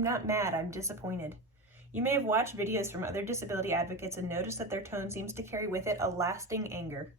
I'm not mad, I'm disappointed. You may have watched videos from other disability advocates and noticed that their tone seems to carry with it a lasting anger.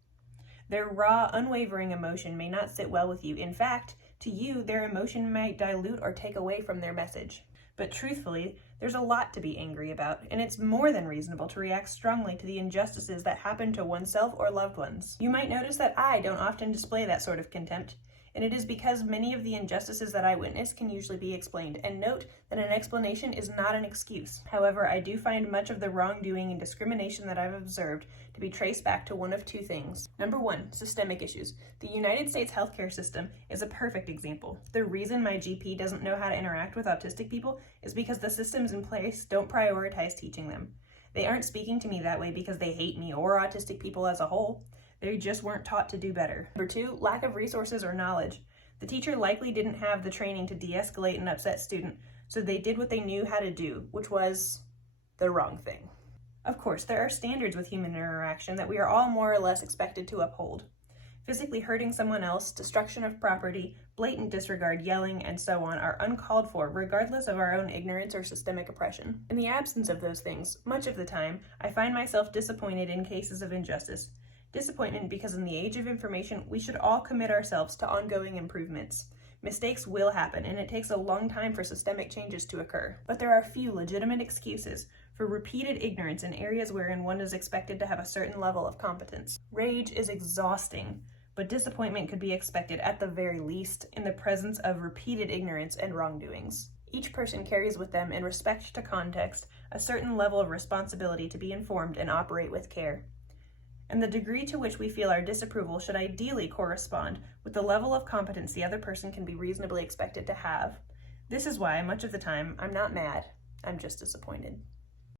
Their raw, unwavering emotion may not sit well with you. In fact, to you, their emotion might dilute or take away from their message. But truthfully, there's a lot to be angry about, and it's more than reasonable to react strongly to the injustices that happen to oneself or loved ones. You might notice that I don't often display that sort of contempt, and it is because many of the injustices that I witness can usually be explained, and note that an explanation is not an excuse. However, I do find much of the wrongdoing and discrimination that I've observed to be traced back to one of two things. Number one, systemic issues. The United States healthcare system is a perfect example. The reason my GP doesn't know how to interact with autistic people is because the systems in place don't prioritize teaching them. They aren't speaking to me that way because they hate me or autistic people as a whole. They just weren't taught to do better. Number two, lack of resources or knowledge. The teacher likely didn't have the training to de-escalate an upset student, so they did what they knew how to do, which was the wrong thing. Of course, there are standards with human interaction that we are all more or less expected to uphold. Physically hurting someone else, destruction of property, blatant disregard, yelling, and so on are uncalled for regardless of our own ignorance or systemic oppression. In the absence of those things, much of the time, I find myself disappointed in cases of injustice. Disappointment because in the age of information, we should all commit ourselves to ongoing improvements. Mistakes will happen, and it takes a long time for systemic changes to occur. But there are few legitimate excuses for repeated ignorance in areas wherein one is expected to have a certain level of competence. Rage is exhausting, but disappointment could be expected at the very least in the presence of repeated ignorance and wrongdoings. Each person carries with them, in respect to context, a certain level of responsibility to be informed and operate with care. And the degree to which we feel our disapproval should ideally correspond with the level of competence the other person can be reasonably expected to have. This is why, much of the time, I'm not mad, I'm just disappointed.